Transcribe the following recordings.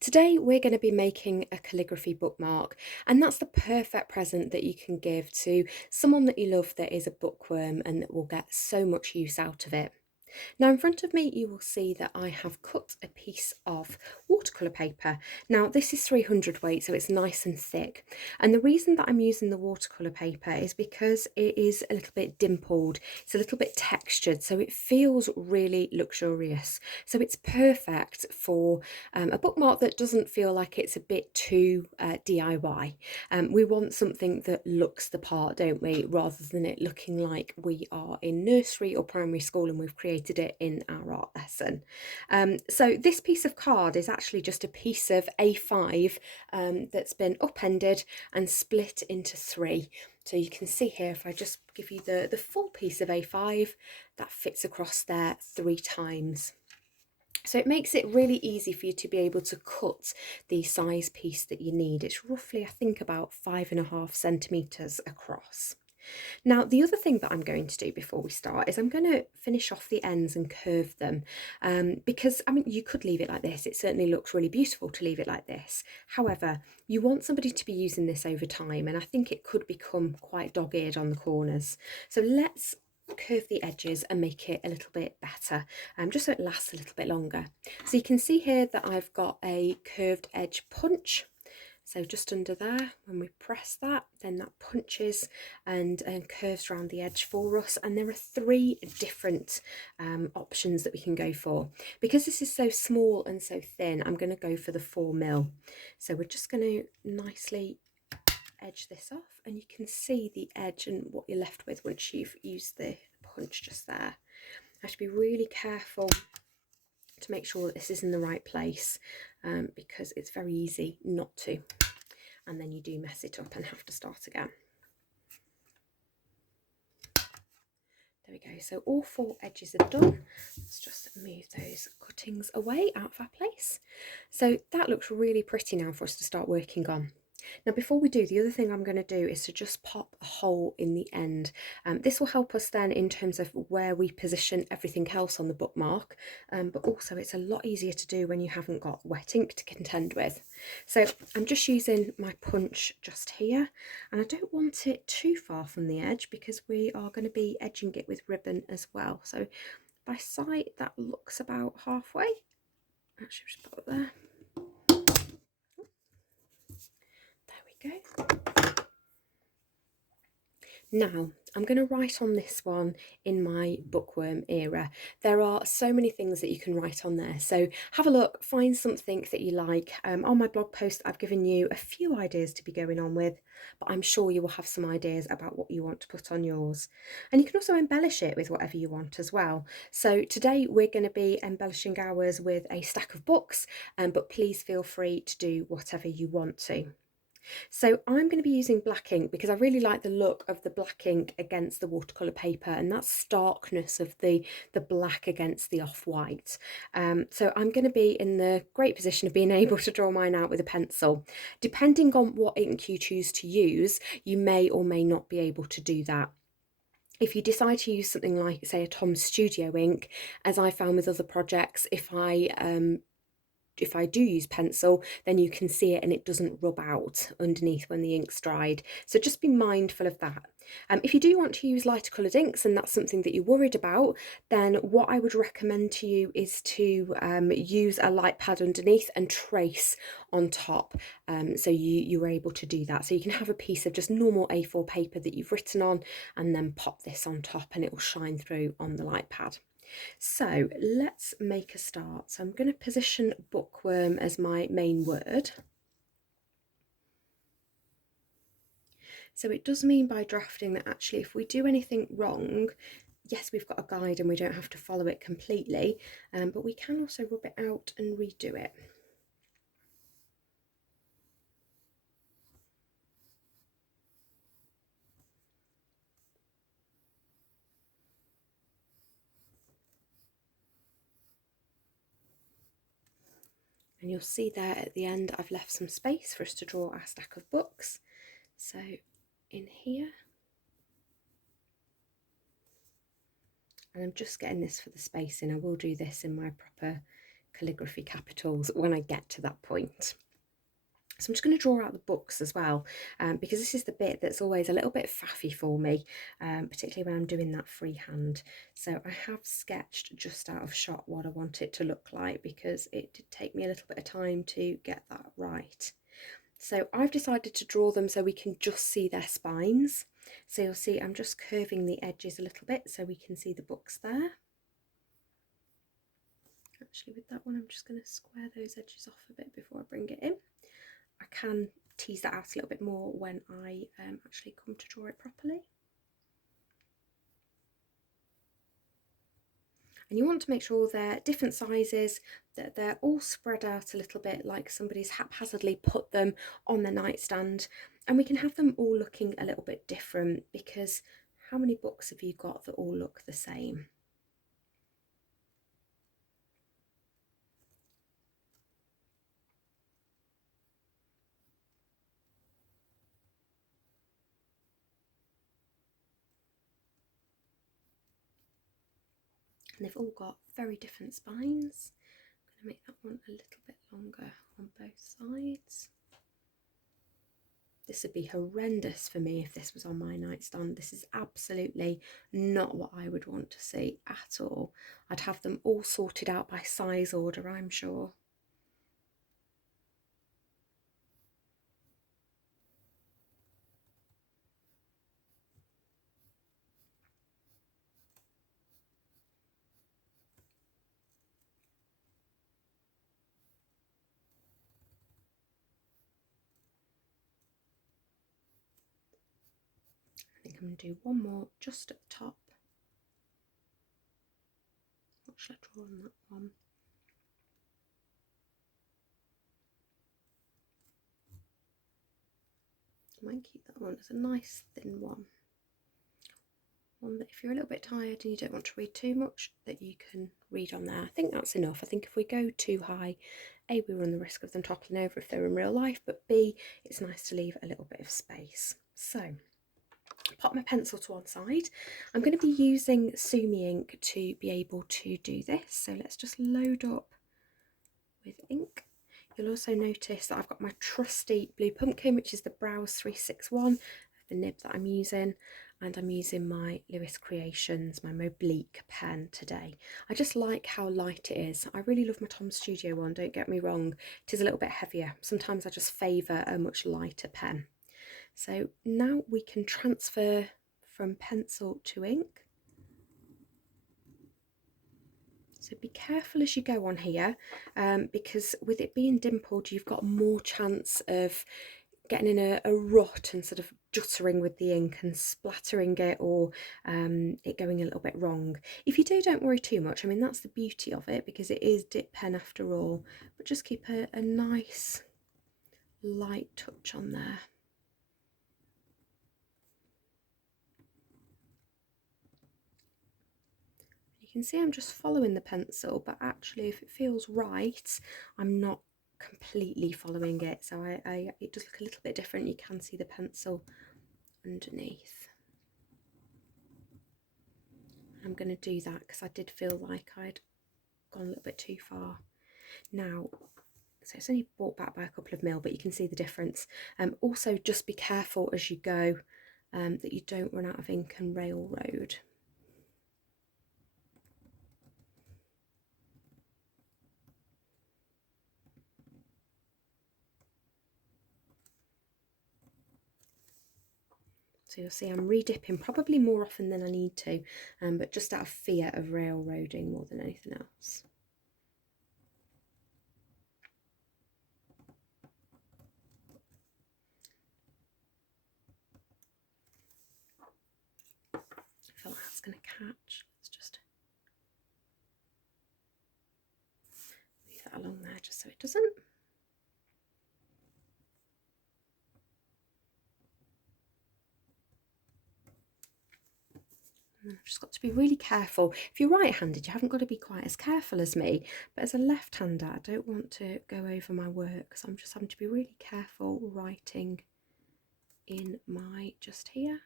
Today we're going to be making a calligraphy bookmark, and that's the perfect present that you can give to someone that you love that is a bookworm and that will get so much use out of it. Now in front of me you will see that I have cut a piece of watercolour paper. Now this is 300 weight, so it's nice and thick, and the reason that I'm using the watercolour paper is because it is a little bit dimpled, it's a little bit textured, so it feels really luxurious. So it's perfect for a bookmark that doesn't feel like it's a bit too DIY. We want something that looks the part, don't we, rather than it looking like we are in nursery or primary school and we've created it in our art lesson. So this piece of card is actually just a piece of A5 that's been upended and split into three. So you can see here, if I just give you the full piece of A5, that fits across there 3 times. So it makes it really easy for you to be able to cut the size piece that you need. It's roughly, I think, about 5.5 centimetres across. Now, the other thing that I'm going to do before we start is I'm going to finish off the ends and curve them, because, I mean, you could leave it like this. It certainly looks really beautiful to leave it like this. However, you want somebody to be using this over time, and I think it could become quite dog-eared on the corners. So let's curve the edges and make it a little bit better, just so it lasts a little bit longer. So you can see here that I've got a curved edge punch. So just under there, when we press that, then that punches and curves around the edge for us. And there are 3 different options that we can go for. Because this is so small and so thin, I'm going to go for the 4mm. So we're just going to nicely edge this off, and you can see the edge and what you're left with once you've used the punch just there. I have to be really careful to make sure that this is in the right place, because it's very easy not to, and then you do mess it up and have to start again. There we go, so all 4 edges are done. Let's just move those cuttings away out of our place. So that looks really pretty now for us to start working on. Now before we do, the other thing I'm going to do is to just pop a hole in the end. This will help us then in terms of where we position everything else on the bookmark, but also it's a lot easier to do when you haven't got wet ink to contend with. So I'm just using my punch just here, and I don't want it too far from the edge because we are going to be edging it with ribbon as well. So by sight that looks about halfway. Actually, just put it there. There we go. Now, I'm going to write on this one in my bookworm era. There are so many things that you can write on there, so have a look, find something that you like. On my blog post I've given you a few ideas to be going on with, but I'm sure you will have some ideas about what you want to put on yours. And you can also embellish it with whatever you want as well. So today we're going to be embellishing ours with a stack of books, but please feel free to do whatever you want to. So I'm going to be using black ink because I really like the look of the black ink against the watercolour paper, and that starkness of the black against the off-white. So I'm going to be in the great position of being able to draw mine out with a pencil. Depending on what ink you choose to use, you may or may not be able to do that. If you decide to use something like, say, a Tom's Studio ink, as I found with other projects, if I do use pencil, then you can see it and it doesn't rub out underneath when the ink's dried. So just be mindful of that. If you do want to use lighter coloured inks and that's something that you're worried about, then what I would recommend to you is to use a light pad underneath and trace on top. So you're able to do that. So you can have a piece of just normal A4 paper that you've written on and then pop this on top and it will shine through on the light pad. So let's make a start. So I'm going to position bookworm as my main word. So it does mean by drafting that actually if we do anything wrong, yes, we've got a guide and we don't have to follow it completely, but we can also rub it out and redo it. And you'll see there at the end I've left some space for us to draw our stack of books. So in here, and I'm just getting this for the spacing. I will do this in my proper calligraphy capitals when I get to that point. So I'm just going to draw out the books as well, because this is the bit that's always a little bit faffy for me, particularly when I'm doing that freehand. So I have sketched just out of shot what I want it to look like, because it did take me a little bit of time to get that right. So I've decided to draw them so we can just see their spines. So you'll see I'm just curving the edges a little bit so we can see the books there. Actually, with that one, I'm just going to square those edges off a bit before I bring it in. I can tease that out a little bit more when I actually come to draw it properly. And you want to make sure they're different sizes, that they're all spread out a little bit, like somebody's haphazardly put them on the nightstand. And we can have them all looking a little bit different, because how many books have you got that all look the same? And they've all got very different spines. I'm going to make that one a little bit longer on both sides. This would be horrendous for me if this was on my nightstand. This is absolutely not what I would want to see at all. I'd have them all sorted out by size order, I'm sure. I think I'm going to do one more just at the top. What shall I draw on that one? I might keep that one as a nice thin one. One that if you're a little bit tired and you don't want to read too much, that you can read on there. I think that's enough. I think if we go too high, A, we run the risk of them toppling over if they're in real life, but B, it's nice to leave a little bit of space. So pop my pencil to one side. I'm going to be using Sumi ink to be able to do this, so let's just load up with ink. You'll also notice that I've got my trusty blue pumpkin, which is the Brause 361, the nib that I'm using, and I'm using my Lewis Creations, my Moblique pen today. I just like how light it is. I really love my Tom Studio one, don't get me wrong. It is a little bit heavier. Sometimes I just favour a much lighter pen. So now we can transfer from pencil to ink. So be careful as you go on here, because with it being dimpled, you've got more chance of getting in a rut and sort of juttering with the ink and splattering it, or it going a little bit wrong. If you do, don't worry too much. I mean, that's the beauty of it, because it is dip pen after all, but just keep a nice light touch on there. You can see I'm just following the pencil, but actually if it feels right, I'm not completely following it, so it does look a little bit different. You can see the pencil underneath. I'm going to do that because I did feel like I'd gone a little bit too far. Now, so it's only brought back by a couple of mil, but you can see the difference. Also, just be careful as you go that you don't run out of ink and railroad. So you'll see I'm re-dipping probably more often than I need to, but just out of fear of railroading more than anything else. I feel like that's going to catch. Let's just move that along there just so it doesn't. I've just got to be really careful. If you're right-handed, you haven't got to be quite as careful as me, but as a left-hander, I don't want to go over my work, so I'm just having to be really careful writing in my just here.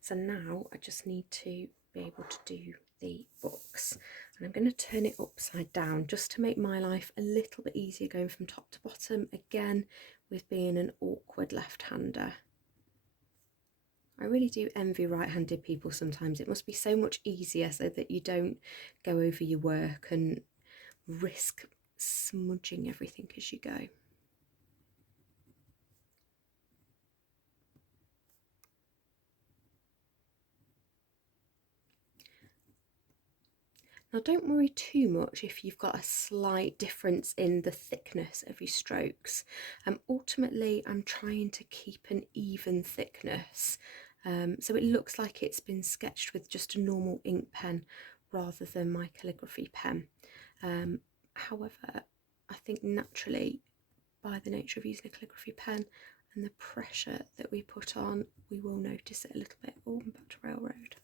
So now I just need to be able to do the books, and I'm going to turn it upside down just to make my life a little bit easier going from top to bottom, again with being an awkward left-hander. I really do envy right-handed people sometimes. It must be so much easier so that you don't go over your work and risk smudging everything as you go. Now don't worry too much if you've got a slight difference in the thickness of your strokes. Ultimately I'm trying to keep an even thickness, so it looks like it's been sketched with just a normal ink pen rather than my calligraphy pen. However, I think naturally, by the nature of using a calligraphy pen and the pressure that we put on, we will notice it a little bit. Oh, I'm back to railroad.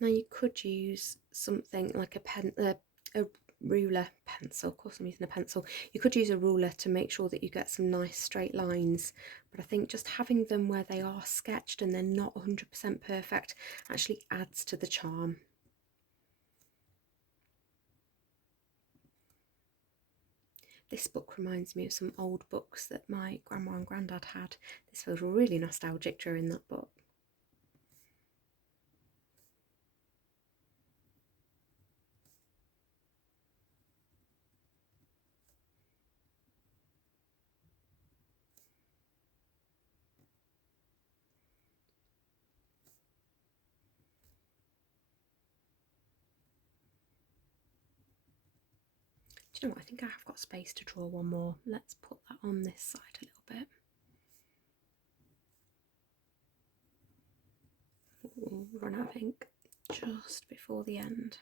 Now you could use something like a ruler pencil. Of course I'm using a pencil. You could use a ruler to make sure that you get some nice straight lines, but I think just having them where they are sketched and they're not 100% perfect actually adds to the charm. This book reminds me of some old books that my grandma and granddad had. This feels really nostalgic during that book. Do you know what? I think I have got space to draw one more. Let's put that on this side a little bit. We'll run out of ink just before the end.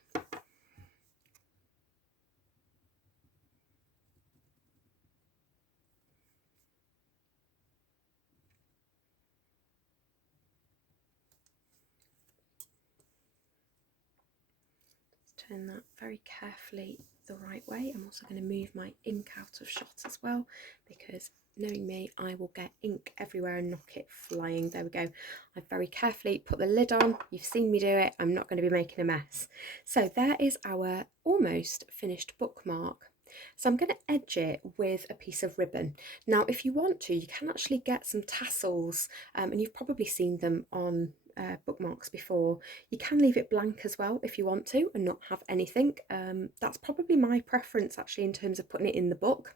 Turn that very carefully the right way. I'm also going to move my ink out of shot as well, because knowing me, I will get ink everywhere and knock it flying. There we go. I very carefully put the lid on. You've seen me do it. I'm not going to be making a mess. So there is our almost finished bookmark. So I'm going to edge it with a piece of ribbon. Now, if you want to, you can actually get some tassels, and you've probably seen them on bookmarks before. You can leave it blank as well if you want to and not have anything. That's probably my preference actually in terms of putting it in the book,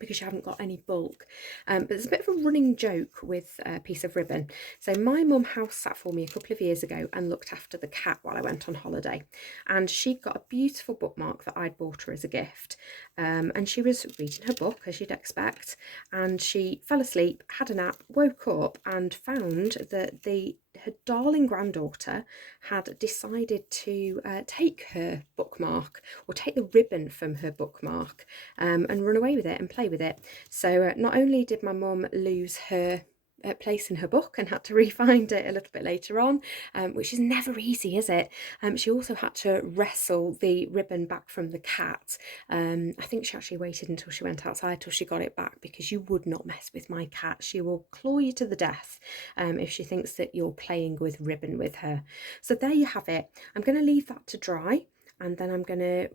because you haven't got any bulk. But there's a bit of a running joke with a piece of ribbon. So my mum house sat for me a couple of years ago and looked after the cat while I went on holiday, and she got a beautiful bookmark that I'd bought her as a gift, and she was reading her book as you'd expect, and she fell asleep, had a nap, woke up and found that her darling granddaughter had decided to take her bookmark, or take the ribbon from her bookmark, and run away with it and play with it. So not only did my mum lose her place in her book and had to re-find it a little bit later on, which is never easy, is it? She also had to wrestle the ribbon back from the cat. I think she actually waited until she went outside till she got it back, because you would not mess with my cat. She will claw you to the death if she thinks that you're playing with ribbon with her. So there you have it. I'm going to leave that to dry, and then I'm going to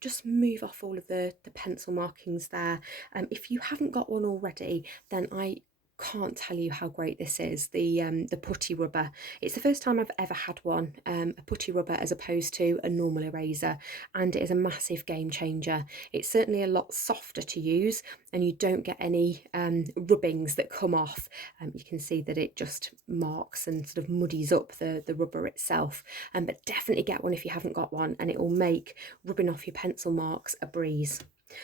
just move off all of the pencil markings there. If you haven't got one already, then I can't tell you how great this is, the putty rubber. It's the first time I've ever had one, a putty rubber as opposed to a normal eraser, and it is a massive game changer. It's certainly a lot softer to use, and you don't get any rubbings that come off. You can see that it just marks and sort of muddies up the rubber itself, but definitely get one if you haven't got one, and it will make rubbing off your pencil marks a breeze.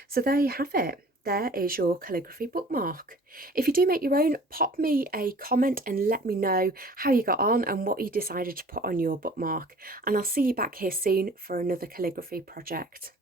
So there you have it. There is your calligraphy bookmark. If you do make your own, pop me a comment and let me know how you got on and what you decided to put on your bookmark. And I'll see you back here soon for another calligraphy project.